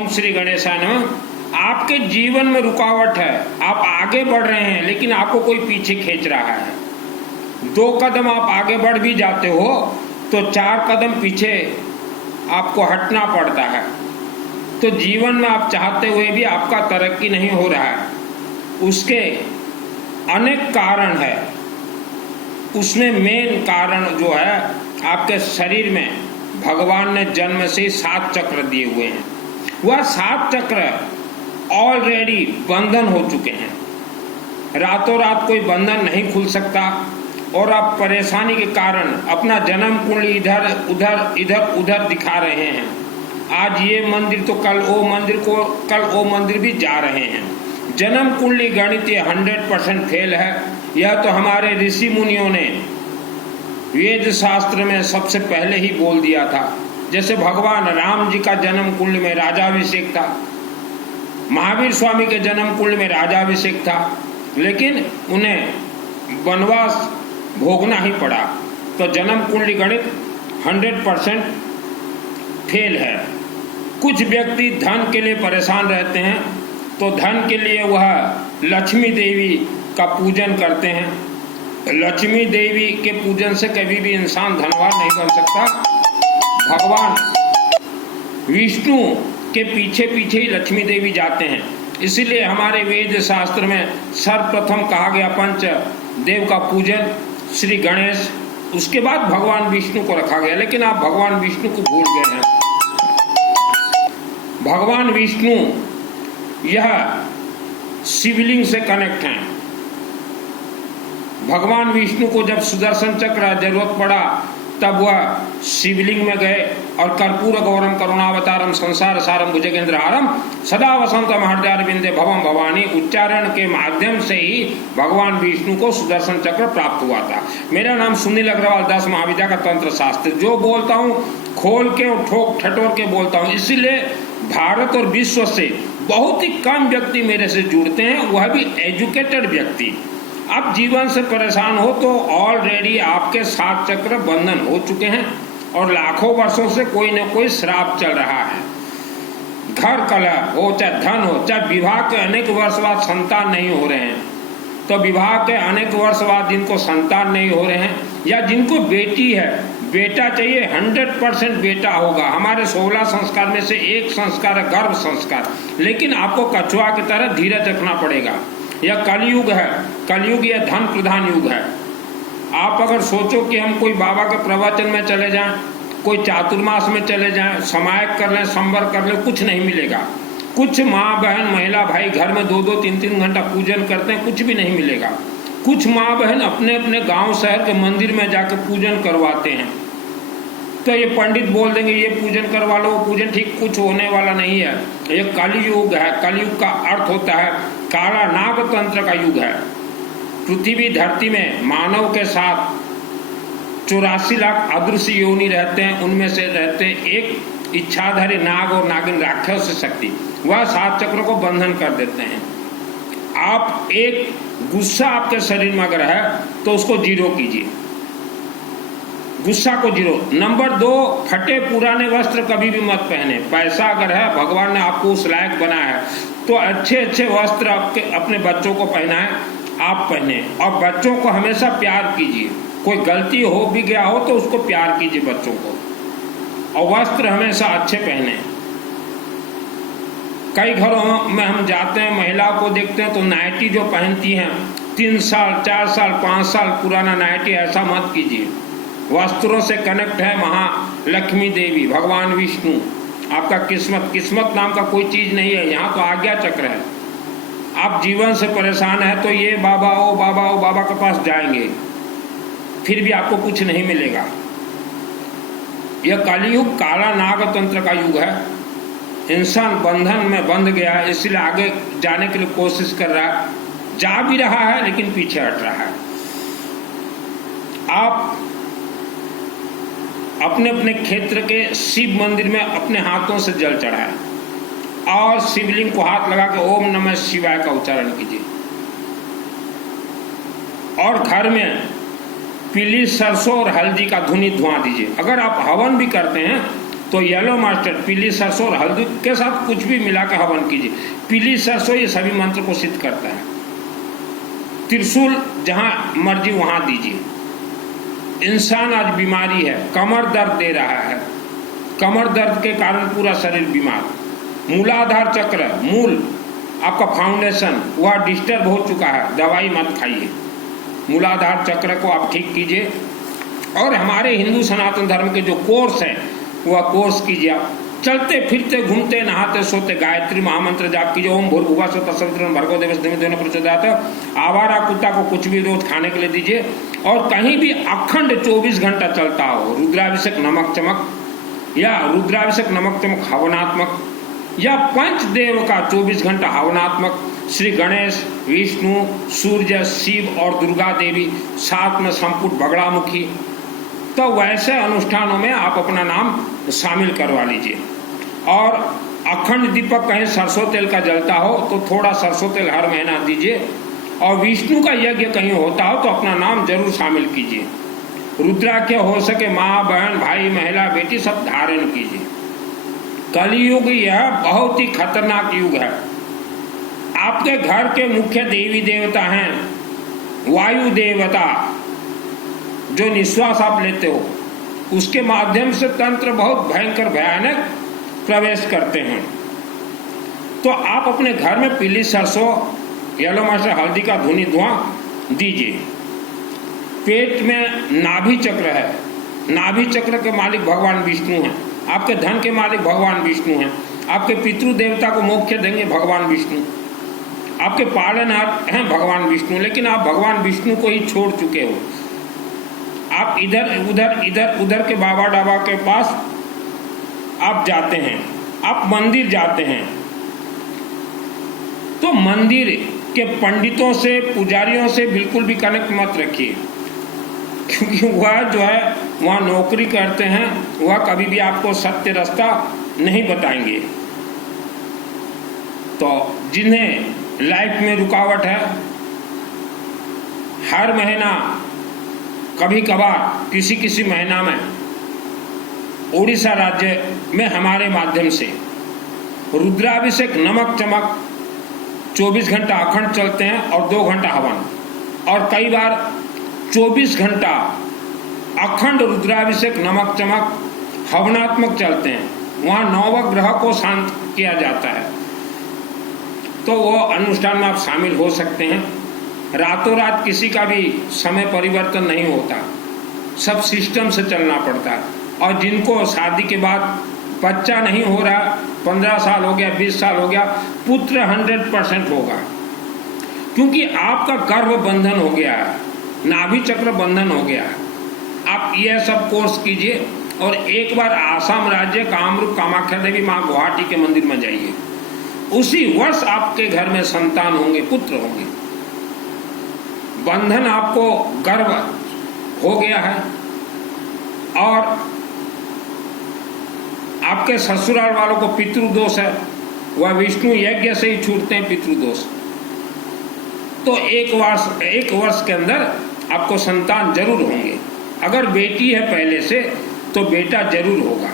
ओम श्री गणेशाय नमः। आपके जीवन में रुकावट है, आप आगे बढ़ रहे हैं लेकिन आपको कोई पीछे खींच रहा है। 2 कदम आप आगे बढ़ भी जाते हो तो 4 कदम पीछे आपको हटना पड़ता है। तो जीवन में आप चाहते हुए भी आपका तरक्की नहीं हो रहा है। उसके अनेक कारण है। उसमें मेन कारण जो है, आपके शरीर में भगवान ने जन्म से 7 चक्र दिए हुए हैं। वह 7 चक्र ऑलरेडी बंधन हो चुके हैं। रातों रात कोई बंधन नहीं खुल सकता और आप परेशानी के कारण अपना जन्म कुंडली इधर उधर दिखा रहे हैं। आज ये मंदिर तो कल वो मंदिर भी जा रहे हैं। जन्म कुंडली गणितीय 100% फेल है। यह तो हमारे ऋषि मुनियों ने वेद शास्त्र में सबसे पहले ही बोल दिया था। जैसे भगवान राम जी का जन्म कुंडली में राजाभिषेक था, महावीर स्वामी के जन्म कुंडली में राजाभिषेक था, लेकिन उन्हें वनवास भोगना ही पड़ा। तो जन्म कुंडली गणित 100% फेल है। कुछ व्यक्ति धन के लिए परेशान रहते हैं तो धन के लिए वह लक्ष्मी देवी का पूजन करते हैं। लक्ष्मी देवी के पूजन से कभी भी इंसान धनवान नहीं बन सकता। भगवान विष्णु के पीछे पीछे ही लक्ष्मी देवी जाते हैं। इसीलिए हमारे वेद शास्त्र में सर्वप्रथम कहा गया पंच देव का पूजन श्री गणेश, उसके बाद भगवान विष्णु को रखा गया। लेकिन आप भगवान विष्णु को भूल गए हैं। भगवान विष्णु यह शिवलिंग से कनेक्ट हैं। भगवान विष्णु को जब सुदर्शन चक्र जरूरत पड़ा तब वह शिवलिंग में गए और कर्पूर गौरम करुणावतारम संसार सारम भुजगेंद्रहारम सदा वसंतम हृदयारविंदे भवम भवानी उच्चारण के माध्यम से ही भगवान विष्णु को सुदर्शन चक्र प्राप्त हुआ था। मेरा नाम सुनील अग्रवाल, 10 महाविद्या का तंत्र शास्त्र। जो बोलता हूँ खोल के और ठोक ठटोर के बोलता हूँ। इसीलिए भारत और विश्व से बहुत ही कम व्यक्ति मेरे से जुड़ते हैं, वह भी एजुकेटेड व्यक्ति। आप जीवन से परेशान हो तो ऑलरेडी आपके 7 चक्र बंधन हो चुके हैं और लाखों वर्षों से कोई न कोई श्राप चल रहा है। घर कलह हो, चाहे धन हो, चाहे विवाह के अनेक वर्ष बाद संतान नहीं हो रहे हैं, तो विवाह के अनेक वर्ष बाद जिनको संतान नहीं हो रहे हैं या जिनको बेटी है, बेटा चाहिए, 100% बेटा होगा। हमारे 16 संस्कार में से एक संस्कार है गर्भ संस्कार। लेकिन आपको कछुआ की तरह धीरज रखना पड़ेगा। यह कलयुग है। कलयुग यह धन प्रधान युग है। आप अगर सोचो कि हम कोई बाबा के प्रवचन में चले जाएं, कोई चातुर्मास में चले जाएं, समायक कर लें, संवर कर लें, कुछ नहीं मिलेगा। कुछ माँ बहन महिला भाई घर में 2-2 3-3 घंटा पूजन करते हैं, कुछ भी नहीं मिलेगा। कुछ माँ बहन अपने अपने गांव शहर के मंदिर में जाकर पूजन करवाते हैं। तो ये पंडित बोल देंगे ये पूजन करवा लो, वो पूजन ठीक कुछ होने वाला नहीं है। ये कलयुग है। कलयुग का अर्थ होता है काला नाग तंत्र का युग है। पृथ्वी धरती में मानव के साथ 84 लाख अदृश्य योनि रहते हैं। उनमें से रहते हैं एक इच्छाधारी नाग और नागिन राक्षस शक्ति, वह 7 चक्रों को बंधन कर देते हैं। आप एक गुस्सा आपके शरीर में अगर है तो उसको 0 कीजिए, गुस्सा को 0। नंबर 2, फटे पुराने वस्त्र कभी भी मत पहने। पैसा अगर है, भगवान ने आपको उस लायक बनाया है तो अच्छे अच्छे वस्त्र आपके अपने बच्चों को पहनाएं, आप पहने। और बच्चों को हमेशा प्यार कीजिए। कोई गलती हो भी गया हो तो उसको प्यार कीजिए बच्चों को, और वस्त्र हमेशा अच्छे पहने। कई घरों में हम जाते हैं, महिलाओं को देखते हैं तो नाइटी जो पहनती हैं 3 साल 4 साल 5 साल पुराना नाइटी, ऐसा मत कीजिए। वस्त्रों से कनेक्ट है महालक्ष्मी देवी, भगवान विष्णु। आपका किस्मत नाम का कोई चीज नहीं है, यहाँ तो आज्ञा चक्र है। आप जीवन से परेशान है तो ये बाबा ओ बाबा के पास जाएंगे, फिर भी आपको कुछ नहीं मिलेगा। यह कलयुग काला नाग तंत्र का युग है। इंसान बंधन में बंध गया है, इसलिए आगे जाने के लिए कोशिश कर रहा है, जा भी रहा है लेकिन पीछे हट रहा है। आप अपने अपने क्षेत्र के शिव मंदिर में अपने हाथों से जल चढ़ाएं और शिवलिंग को हाथ लगा के ओम नमः शिवाय का उच्चारण कीजिए। और घर में पीली सरसों और हल्दी का धुआं दीजिए। अगर आप हवन भी करते हैं तो येलो मस्टर्ड, पीली सरसों और हल्दी के साथ कुछ भी मिला के हवन कीजिए। पीली सरसों ये सभी मंत्र को सिद्ध करता है। त्रिशूल जहां मर्जी वहां दीजिए। इंसान आज बीमारी है, कमर दर्द दे रहा है, कमर दर्द के कारण पूरा शरीर बीमार। मूलाधार चक्र, मूल आपका फाउंडेशन वह डिस्टर्ब हो चुका है, दवाई मत खाइए। मूलाधार चक्र को आप ठीक कीजिए। और हमारे हिंदू सनातन धर्म के जो कोर्स हैं वह कोर्स कीजिए। आप चलते फिरते घूमते नहाते सोते गायत्री महामंत्र जाप कीजिए। ओम भूर्भुवः स्वः तत्सवितुर्वरेण्यं भर्गो देवस्य धीमहि धियो न प्रचोदयात्। आवारा कुत्ता को कुछ भी रोज खाने के लिए दीजिए। और कहीं भी अखंड 24 घंटा चलता हो रुद्राभिषेक नमक चमक या रुद्राभिषेक नमक चमक हवनात्मक या पंचदेव का 24 घंटा हवनात्मक, श्री गणेश, विष्णु, सूर्य, शिव और दुर्गा देवी, साथ में संपुट बगड़ामुखी, तो वैसे अनुष्ठानों में आप अपना नाम शामिल करवा लीजिए। और अखंड दीपक कहीं सरसों तेल का जलता हो तो थोड़ा सरसों तेल हर महीना दीजिए। और विष्णु का यज्ञ कहीं होता हो तो अपना नाम जरूर शामिल कीजिए। रुद्राक्ष हो सके माँ बहन भाई महिला बेटी सब धारण कीजिए। कलयुग यह बहुत ही खतरनाक युग है। आपके घर के मुख्य देवी देवता हैं वायु देवता, जो निश्वास आप लेते हो उसके माध्यम से तंत्र बहुत भयंकर भयानक प्रवेश करते हैं। तो आप अपने घर में पीली सरसों, येलो मस्टर्ड, हल्दी का धुआं दीजिए। पेट में नाभि चक्र है, नाभि चक्र के मालिक भगवान विष्णु हैं। आपके धन के मालिक भगवान विष्णु हैं। आपके पितृ देवता को मोक्ष देंगे भगवान विष्णु। आपके पालनहार हैं भगवान विष्णु, लेकिन आप भगवान विष्णु को ही छोड़ चुके हो। आप इधर उधर के बाबा डाबा के पास आप जाते हैं, आप मंदिर जाते हैं, तो मंदिर के पंडितों से पुजारियों से बिल्कुल भी कनेक्ट मत रखिए, क्योंकि वह जो है वहाँ नौकरी करते हैं, वह कभी भी आपको सत्य रास्ता नहीं बताएंगे। तो जिन्हें लाइफ में रुकावट है, हर महीना कभी कभार किसी महीना में उड़ीसा राज्य में हमारे माध्यम से रुद्राभिषेक नमक चमक 24 घंटा अखंड चलते हैं और 2 घंटा हवन, और कई बार 24 घंटा अखंड रुद्राभिषेक नमक चमक हवनात्मक चलते हैं। वहाँ 9 ग्रह को शांत किया जाता है। तो वो अनुष्ठान में आप शामिल हो सकते हैं। रातों रात किसी का भी समय परिवर्तन नहीं होता, सब सिस्टम से चलना पड़ता है। और जिनको शादी के बाद बच्चा नहीं हो रहा, 15 साल हो गया, 20 साल हो गया, पुत्र 100% होगा, क्योंकि आपका गर्भ बंधन हो गया है, नाभि चक्र बंधन हो गया है। आप यह सब कोर्स कीजिए और एक बार आसाम राज्य कामरूप कामाख्या देवी माँ गुवाहाटी के मंदिर में जाइए। उसी वर्ष आपके घर में संतान होंगे, पुत्र होंगे। बंधन आपको गर्भ हो गया है और आपके ससुराल वालों को पितृदोष है, वह विष्णु यज्ञ से ही छूटते हैं पितृदोष। तो एक वर्ष के अंदर आपको संतान जरूर होंगे। अगर बेटी है पहले से तो बेटा जरूर होगा,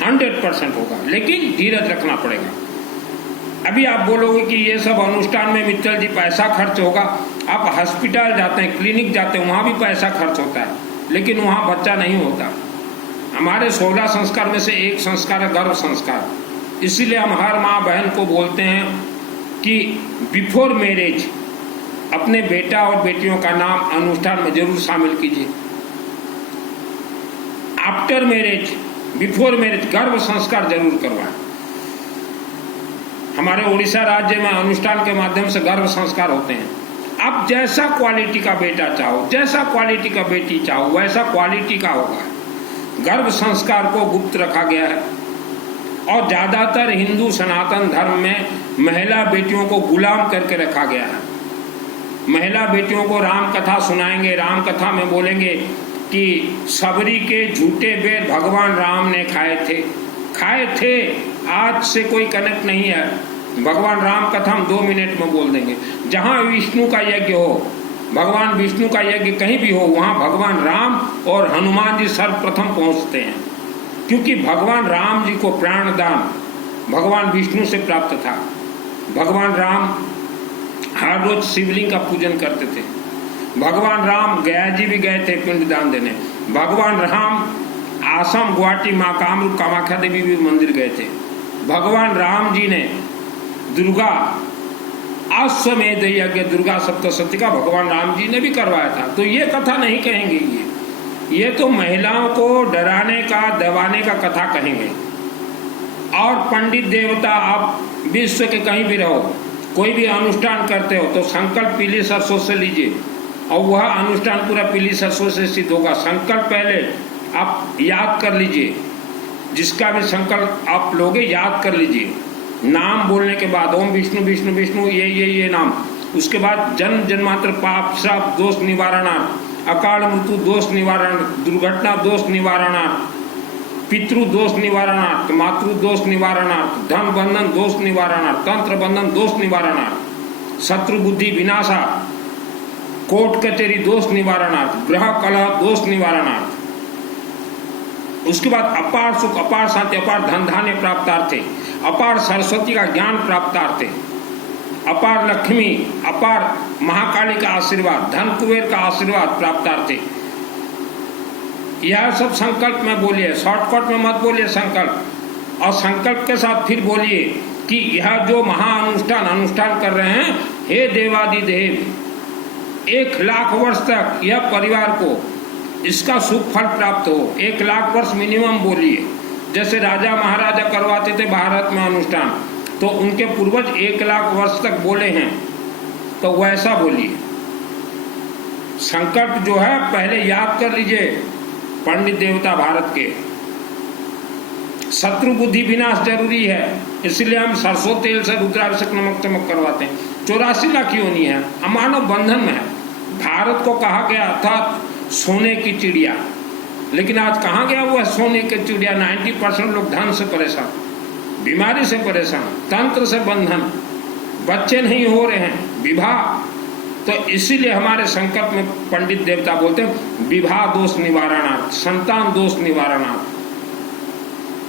100% होगा, लेकिन धीरज रखना पड़ेगा। अभी आप बोलोगे कि ये सब अनुष्ठान में मित्तल जी पैसा खर्च होगा। आप हॉस्पिटल जाते हैं, क्लिनिक जाते हैं, वहाँ भी पैसा खर्च होता है, लेकिन वहाँ बच्चा नहीं होता। हमारे 16 संस्कार में से एक संस्कार है गर्भ संस्कार। इसीलिए हम हर माँ बहन को बोलते हैं कि बिफोर मैरिज अपने बेटा और बेटियों का नाम अनुष्ठान में जरूर शामिल कीजिए। आफ्टर मैरिज, बिफोर मैरिज गर्भ संस्कार जरूर करवाएं। हमारे उड़ीसा राज्य में अनुष्ठान के माध्यम से गर्भ संस्कार होते हैं। आप जैसा क्वालिटी का बेटा चाहो, जैसा क्वालिटी का बेटी चाहो, वैसा क्वालिटी का होगा। गर्भ संस्कार को गुप्त रखा गया है और ज्यादातर हिंदू सनातन धर्म में महिला बेटियों को गुलाम करके रखा गया है। महिला बेटियों को राम कथा सुनाएंगे, राम कथा में बोलेंगे कि सबरी के झूठे बेर भगवान राम ने खाए थे। आज से कोई कनेक्ट नहीं है। भगवान राम कथा हम 2 मिनट में बोल देंगे। जहाँ विष्णु का यज्ञ हो, भगवान विष्णु का यज्ञ कहीं भी हो, वहाँ भगवान राम और हनुमान जी सर्वप्रथम पहुँचते हैं। क्योंकि भगवान राम जी को प्राणदान भगवान विष्णु से प्राप्त था। भगवान राम हर रोज शिवलिंग का पूजन करते थे। भगवान राम गया जी भी गए थे पिंडदान देने। भगवान राम आसम गुवाहाटी माँ कामरूप कामाख्या देवी भी मंदिर गए थे। भगवान राम जी ने दुर्गा अश्वमेध यज्ञ दुर्गा सप्तशती का भगवान राम जी ने भी करवाया था। तो ये कथा नहीं कहेंगे, ये तो महिलाओं को डराने का दबाने का कथा कहेंगे। और पंडित देवता आप विश्व के कहीं भी रहो, कोई भी अनुष्ठान करते हो तो संकल्प पीली सरसों से लीजिए और वह अनुष्ठान पूरा पीली सरसों से सिद्ध होगा। संकल्प पहले आप याद कर लीजिए, जिसका भी संकल्प आप लोगे याद कर लीजिए। नाम बोलने के बाद ओम विष्णु विष्णु विष्णु ये नाम, उसके बाद जन्म जन्मांतर पाप श्राप दोष निवारणार्थ, अकाल मृत्यु दोष निवारण, दुर्घटना दोष निवारणार्थ, पितृ दोष निवारणार्थ, मातृ दोष निवारणार्थ, धन बंधन दोष निवारणार्थ, तंत्र बंधन दोष निवारणार्थ, शत्रु बुद्धि विनाशा, कोर्ट कचेरी दोष निवारणार्थ, ग्रह कलह दोष निवारणार्थ। उसके बाद अपार सुख, अपार शांति, अपार धन धान्य प्राप्तार्थे, अपार सरस्वती का ज्ञान प्राप्तार्थे, अपार लक्ष्मी, अपार महाकाली का आशीर्वाद, धन कुबेर का आशीर्वाद प्राप्तार्थे। यह सब संकल्प में बोलिए, शॉर्टकट में मत बोलिए संकल्प। और संकल्प के साथ फिर बोलिए कि यह जो अनुष्ठान कर रहे हैं, हे देवादिदेव, 1,00,000 वर्ष तक यह परिवार को इसका सुख फल प्राप्त हो। 1,00,000 वर्ष मिनिमम बोलिए। जैसे राजा महाराजा करवाते थे भारत में अनुष्ठान, तो उनके पूर्वज 1,00,000 वर्ष तक बोले हैं, तो वैसा बोलिए। संकल्प जो है पहले याद कर लीजिए, पंडित देवता भारत के। शत्रु बुद्धि विनाश जरूरी है, इसलिए हम सरसों तेल से रुद्राभिषेक नमक चमक करवाते हैं। 84 लाख योनि है, अमानव बंधन में है। भारत को कहा गया था सोने की चिड़िया, लेकिन आज कहाँ गया वो है सोने की चिड़िया। 90% लोग धन से परेशान, बीमारी से परेशान, तंत्र से बंधन, बच्चे नहीं हो रहे हैं, विवाह। तो इसीलिए हमारे संकल्प में पंडित देवता बोलते हैं विवाह दोष निवारणार्थ, संतान दोष निवारणार्थ।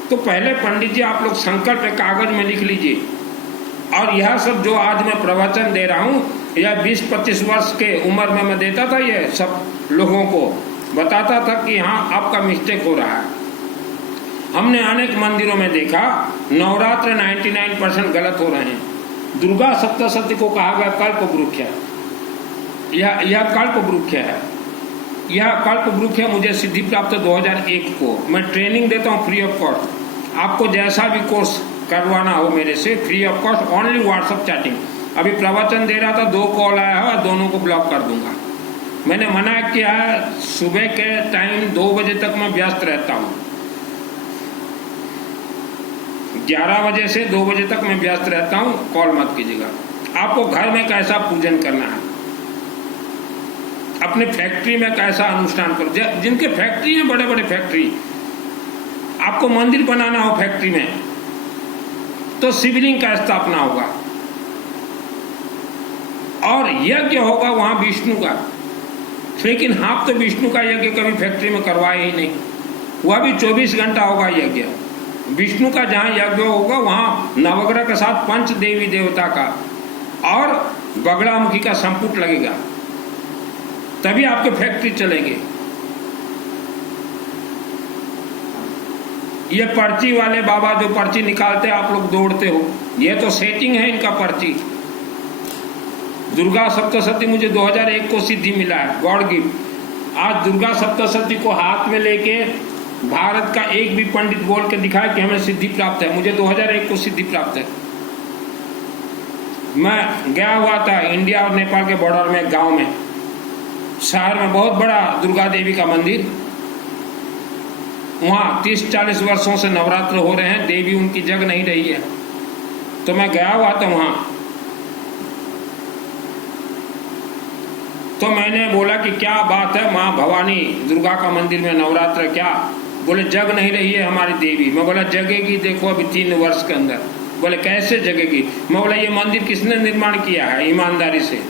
तो पहले पंडित जी आप लोग संकल्प कागज में लिख लीजिए। और यह सब जो आज मैं प्रवचन दे रहा हूँ, यह 20-25 वर्ष के उम्र में मैं देता था, ये सब लोगों को बताता था कि हाँ आपका मिस्टेक हो रहा है। हमने अनेक मंदिरों में देखा नवरात्र 99% गलत हो रहे हैं। दुर्गा सप्तशती को कहा गया कल्प वृक्ष है, यह कल्प वृक्ष है। यह कल्प वृक्ष है। मुझे सिद्धि प्राप्त 2001 को। मैं ट्रेनिंग देता हूँ फ्री ऑफ कॉस्ट। आपको जैसा भी कोर्स करवाना हो मेरे से, free of cost, only WhatsApp chatting. अभी प्रवचन दे रहा था, 2 कॉल आया है, दोनों को ब्लॉक कर दूंगा। मैंने मना किया है, सुबह के टाइम 2 बजे तक मैं व्यस्त रहता हूँ। 11 बजे से 2 बजे तक मैं व्यस्त रहता हूँ, कॉल मत कीजिएगा। आपको घर में कैसा पूजन करना है, अपने फैक्ट्री में कैसा अनुष्ठान करो। जिनके फैक्ट्री है, बड़े बड़े फैक्ट्री, आपको मंदिर बनाना हो फैक्ट्री में, तो शिवलिंग का स्थापना होगा और यज्ञ होगा वहां विष्णु का। लेकिन आप तो विष्णु का यज्ञ कभी फैक्ट्री में करवाए ही नहीं। वह भी 24 घंटा होगा यज्ञ। विष्णु का जहाँ यज्ञ होगा वहाँ नवग्रह के साथ पंच देवी देवता का और बगड़ामुखी का संपुट लगेगा, तभी आपके फैक्ट्री चलेंगे। ये पर्ची वाले बाबा जो पर्ची निकालते आप लोग दौड़ते हो, ये तो सेटिंग है इनका पर्ची। दुर्गा सप्तशती मुझे 2001 को सिद्धि मिला है, गॉड गिफ्ट। आज दुर्गा सप्तशती को हाथ में लेके भारत का एक भी पंडित बोल के दिखाए कि हमें सिद्धि प्राप्त है। मुझे 2001 को सिद्धि प्राप्त है। मैं गया हुआ था इंडिया और नेपाल के बॉर्डर में, गांव में, शहर में बहुत बड़ा दुर्गा देवी का मंदिर। वहाँ 30-40 वर्षों से नवरात्र हो रहे हैं, देवी उनकी जग नहीं रही है। तो मैं गया हुआ था वहाँ, तो मैंने बोला कि क्या बात है, माँ भवानी दुर्गा का मंदिर में नवरात्र क्या? बोले जग नहीं रही है हमारी देवी। मैं बोला जगेगी, देखो अभी 3 वर्ष के अंदर। बोले कैसे जगेगी? मैं बोला ये मंदिर किसने निर्माण किया है ईमानदारी से?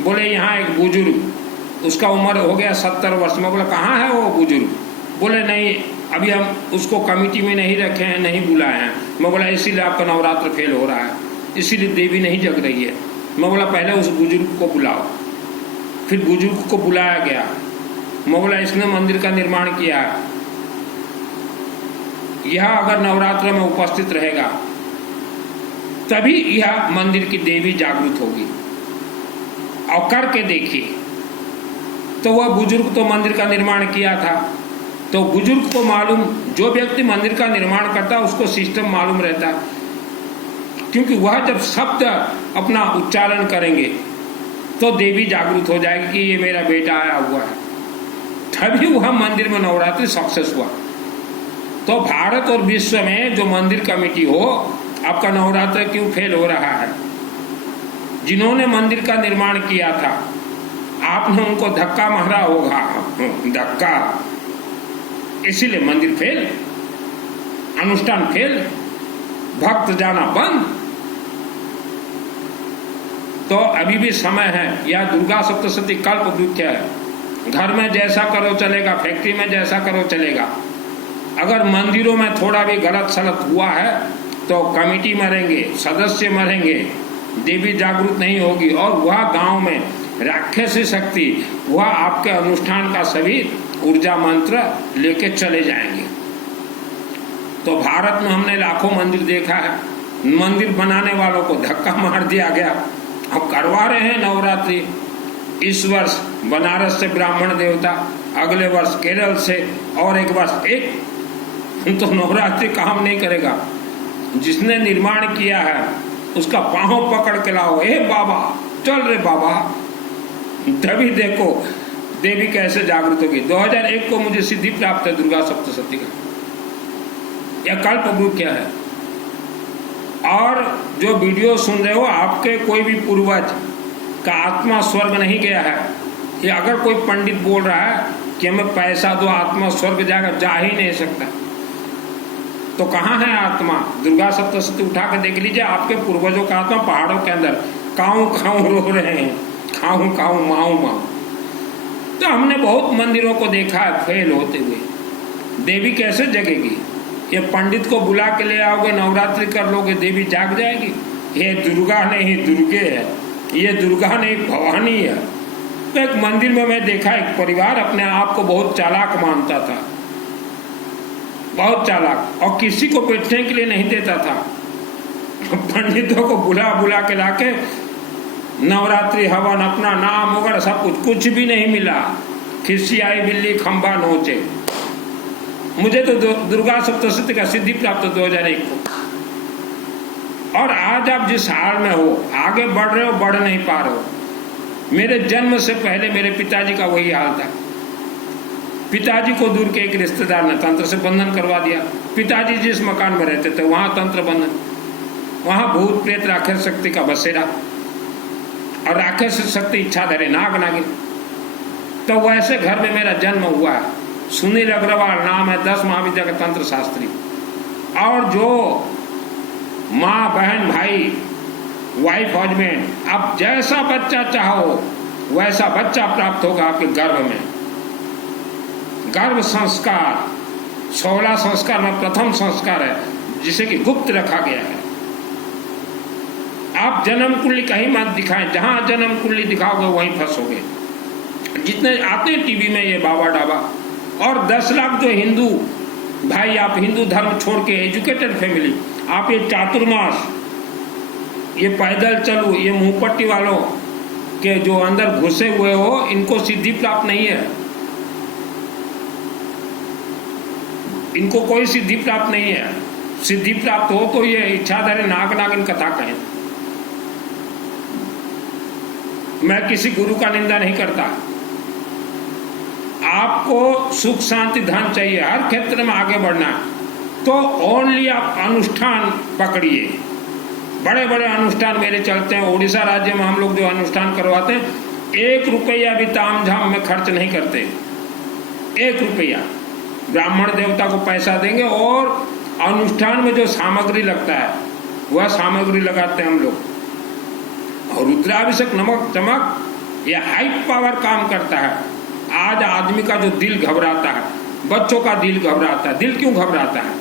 बोले यहाँ एक बुजुर्ग, उसका उम्र हो गया 70 वर्ष। मैं बोला कहाँ है वो बुजुर्ग? बोले नहीं अभी हम उसको कमेटी में नहीं रखे हैं, नहीं बुलाए हैं। मैं बोला इसीलिए आपका नवरात्र फेल हो रहा है, इसीलिए देवी नहीं जग रही है। मैं बोला पहले उस बुजुर्ग को बुलाओ। फिर बुजुर्ग को बुलाया गया। मैं बोला इसने मंदिर का निर्माण किया है, यह अगर नवरात्र में उपस्थित रहेगा तभी यह मंदिर की देवी जागृत होगी। और करके देखिए, तो वह बुजुर्ग तो मंदिर का निर्माण किया था, तो बुजुर्ग को मालूम, जो व्यक्ति मंदिर का निर्माण करता है उसको सिस्टम मालूम रहता है, क्योंकि वह जब शब्द अपना उच्चारण करेंगे तो देवी जागृत हो जाएगी कि ये मेरा बेटा आया हुआ है, तभी वह मंदिर में नवरात्रि सक्सेस हुआ। तो भारत और विश्व में जो मंदिर कमेटी हो, आपका नवरात्र क्यों फेल हो रहा है? जिन्होंने मंदिर का निर्माण किया था आपने उनको धक्का मारा होगा, धक्का, इसीलिए मंदिर फेल, अनुष्ठान फेल, भक्त जाना बंद। तो अभी भी समय है। यह दुर्गा सप्तशती कल्प वृक्ष है। घर में जैसा करो चलेगा, फैक्ट्री में जैसा करो चलेगा। अगर मंदिरों में थोड़ा भी गलत सलत हुआ है तो कमेटी मरेंगे, सदस्य मरेंगे, देवी जागृत नहीं होगी, और वह गांव में राक्षसी शक्ति वह आपके अनुष्ठान का सभी ऊर्जा मंत्र लेके चले जाएंगे। तो भारत में हमने लाखों मंदिर देखा है, मंदिर बनाने वालों को धक्का मार दिया गया। अब करवा रहे हैं नवरात्रि। इस वर्ष बनारस से ब्राह्मण देवता, अगले वर्ष केरल से, और एक वर्ष एक, तो नवरात्रि काम नहीं करेगा। जिसने निर्माण किया है उसका पांव पकड़ के लाओ, ए बाबा चल रे बाबा, तभी देखो देवी कैसे जागृत होगी। 2001 को मुझे सिद्धि प्राप्त है दुर्गा सप्तशती का। यह कल्प वृक्ष क्या है? और जो वीडियो सुन रहे हो, आपके कोई भी पूर्वज का आत्मा स्वर्ग नहीं गया है। ये अगर कोई पंडित बोल रहा है कि हमें पैसा दो आत्मा स्वर्ग जाएगा, जा ही नहीं सकता। तो कहाँ है आत्मा? दुर्गा सप्तशती उठा के देख लीजिए, आपके पूर्वजों का आत्मा पहाड़ों के अंदर काऊ काऊ रो रहे हैं, खाऊं खाऊं माऊ माऊ। तो हमने बहुत मंदिरों को देखा है फेल होते हुए। देवी कैसे जगेगी? ये पंडित को बुला के ले आओगे, नवरात्रि कर लोगे, देवी जाग जाएगी? ये दुर्गा नहीं दुर्गे है, ये दुर्गा नहीं भवानी है। तो एक मंदिर में मैं देखा, एक परिवार अपने आप को बहुत चालाक मानता था, बहुत चालाक, और किसी को बैठने के लिए नहीं देता था। पंडितों को बुला बुला के लाके नवरात्रि हवन, अपना नाम वगैरह सब कुछ भी नहीं मिला। खिसियाई बिल्ली खंबा नोचे। मुझे तो दुर्गा सप्तशती का सिद्धि प्राप्त 2001 को। और आज आप जिस हाल में हो, आगे बढ़ रहे हो, बढ़ नहीं पा रहे हो। मेरे जन्म से पहले मेरे पिताजी का वही हाल था। पिताजी को दूर के एक रिश्तेदार ने तंत्र से बंधन करवा दिया। पिताजी जिस मकान में रहते थे वहां तंत्र बंधन, वहां भूत प्रेत राक्षस शक्ति का बसेरा, और राक्षस शक्ति इच्छाधारी नाग नागिन। तो वैसे घर में मेरा जन्म हुआ है। सुनील अग्रवाल नाम है, 10 महाविद्या का तंत्र शास्त्री। और जो माँ बहन भाई, वाइफ हस्बैंड, आप जैसा बच्चा चाहो वैसा बच्चा प्राप्त होगा आपके गर्भ में। गर्भ संस्कार 16 संस्कार में प्रथम संस्कार है, जिसे कि गुप्त रखा गया है। आप जन्म कुंडली कहीं मत दिखाएं, जहां जन्म कुंडली दिखाओगे वहीं फंसोगे। जितने आते हैं टीवी में ये बाबा डाबा, और 10 लाख जो हिंदू भाई, आप हिंदू धर्म छोड़ के एजुकेटेड फैमिली, आप ये चातुर्मास, ये पैदल चलो, ये मुंहपट्टी वालों के जो अंदर घुसे हुए हो, इनको सिद्धि प्राप्त नहीं है। इनको कोई सिद्धि प्राप्त नहीं है। सिद्धि प्राप्त हो तो ये इच्छाधारी नाग नागिन कथा कहें। मैं किसी गुरु का निंदा नहीं करता। आपको सुख शांति धन चाहिए, हर क्षेत्र में आगे बढ़ना है, तो ओनली आप अनुष्ठान पकड़िए। बड़े बड़े अनुष्ठान मेरे चलते हैं। उड़ीसा राज्य में हम लोग जो अनुष्ठान करवाते हैं, 1 रुपया भी तामझाम में खर्च नहीं करते। 1 रुपया ब्राह्मण देवता को पैसा देंगे, और अनुष्ठान में जो सामग्री लगता है वह सामग्री लगाते हैं हम लोग। और रुद्राभिषेक, नमक चमक, यह हाई पावर काम करता है। आज आदमी का जो दिल घबराता है, बच्चों का दिल घबराता है। दिल क्यों घबराता है?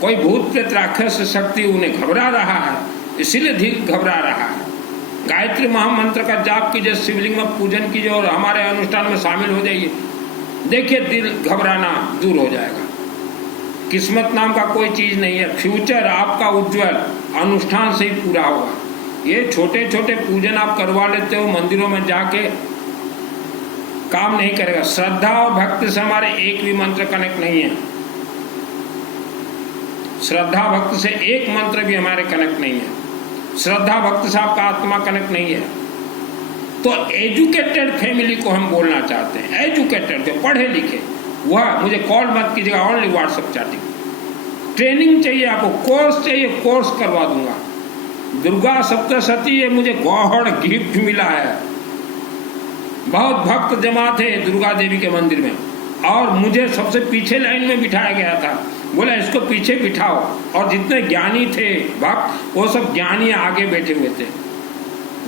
कोई भूत प्रेत राक्षस शक्ति उन्हें घबरा रहा है, इसीलिए दिल घबरा रहा है। गायत्री महामंत्र का जाप कीजिए, शिवलिंग में पूजन कीजिए और हमारे अनुष्ठान में शामिल हो जाइए, देखिए दिल घबराना दूर हो जाएगा। किस्मत नाम का कोई चीज नहीं है, फ्यूचर आपका उज्जवल अनुष्ठान से ही पूरा होगा। ये छोटे छोटे पूजन आप करवा लेते हो मंदिरों में जाके, काम नहीं करेगा। श्रद्धा और भक्ति से हमारे एक भी मंत्र कनेक्ट नहीं है। श्रद्धा भक्ति से एक मंत्र भी हमारे कनेक्ट नहीं है। श्रद्धा भक्ति से आपका आत्मा कनेक्ट नहीं है। तो एजुकेटेड फैमिली को हम बोलना चाहते हैं, एजुकेटेड जो पढ़े लिखे, वह मुझे कॉल मत कीजिएगा, ओनली व्हाट्सएप चैटिंग। ट्रेनिंग चाहिए आपको, कोर्स चाहिए, कोर्स करवा दूंगा। दुर्गा सप्तशती ये मुझे गॉड गिफ्ट मिला है। बहुत भक्त जमा थे दुर्गा देवी के मंदिर में और मुझे सबसे पीछे लाइन में बिठाया गया था। बोला इसको पीछे बिठाओ, और जितने ज्ञानी थे भक्त वो सब ज्ञानी आगे बैठे हुए थे।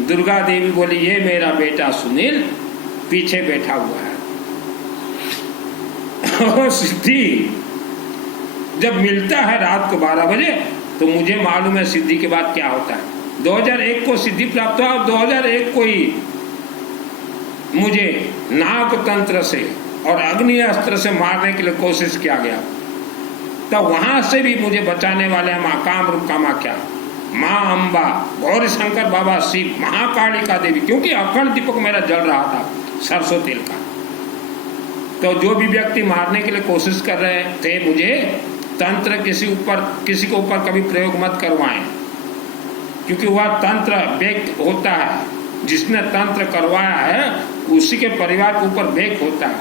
दुर्गा देवी बोली ये मेरा बेटा सुनील पीछे बैठा हुआ है। सिद्धि जब मिलता है रात को 12 बजे तो मुझे मालूम है सिद्धि के बाद क्या होता है। 2001 को सिद्धि प्राप्त हुआ और 2001 को ही मुझे नाग तंत्र से और अग्नि अस्त्र से मारने के लिए कोशिश किया गया। तो वहां से भी मुझे बचाने वाले माँ कामरूप कामाख्या, माँ अम्बा, गौरी शंकर बाबा शिव, महाकालिका देवी, क्योंकि अखंड दीपक मेरा जल रहा था सरसों तेल का। तो जो भी व्यक्ति मारने के लिए कोशिश कर रहे थे मुझे, तंत्र किसी के ऊपर कभी प्रयोग मत करवाएं, क्योंकि वह तंत्र बेक होता है। जिसने तंत्र करवाया है उसी के परिवार के ऊपर बेक होता है।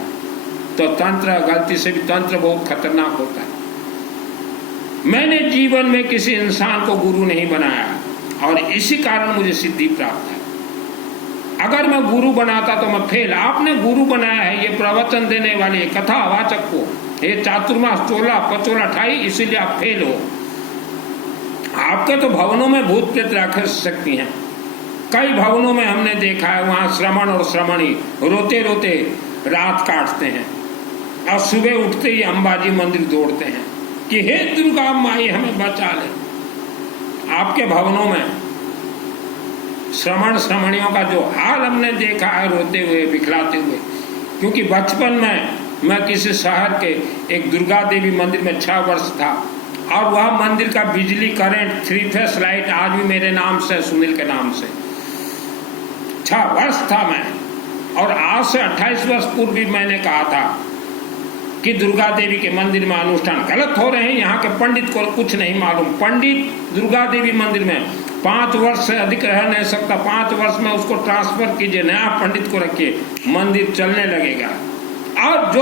तो तंत्र गलती से भी तंत्र बहुत खतरनाक होता है। मैंने जीवन में किसी इंसान को गुरु नहीं बनाया और इसी कारण मुझे सिद्धि प्राप्त है। अगर मैं गुरु बनाता तो मैं फेल। आपने गुरु बनाया है, ये प्रवचन देने वाले कथावाचक को, ये चातुर्मास चोला पचोला ठाई, इसीलिए आप फेल हो। आपके तो भवनों में भूत प्रेत राक्षस शक्ति हैं। कई भवनों में हमने देखा है, वहां श्रमण और श्रमणी रोते रोते रात काटते हैं और सुबह उठते ही अंबाजी मंदिर दौड़ते हैं कि हे दुर्गा माई हमें बचा ले। आपके भवनों में श्रमण श्रमणियों का जो हाल हमने देखा है, रोते हुए बिखलाते हुए। क्योंकि बचपन में मैं किसी शहर के एक दुर्गा देवी मंदिर में 6 वर्ष था और वह मंदिर का बिजली करंट 3 फेस लाइट आज भी मेरे नाम से, सुनील के नाम से। 6 वर्ष था मैं, और आज से 28 वर्ष पूर्व भी मैंने कहा था कि दुर्गा देवी के मंदिर में अनुष्ठान गलत हो रहे हैं, यहाँ के पंडित को कुछ नहीं मालूम। पंडित दुर्गा देवी मंदिर में 5 वर्ष से अधिक रह नहीं सकता। 5 वर्ष में उसको ट्रांसफर कीजिए, नया पंडित को रखिए, मंदिर चलने लगेगा। और जो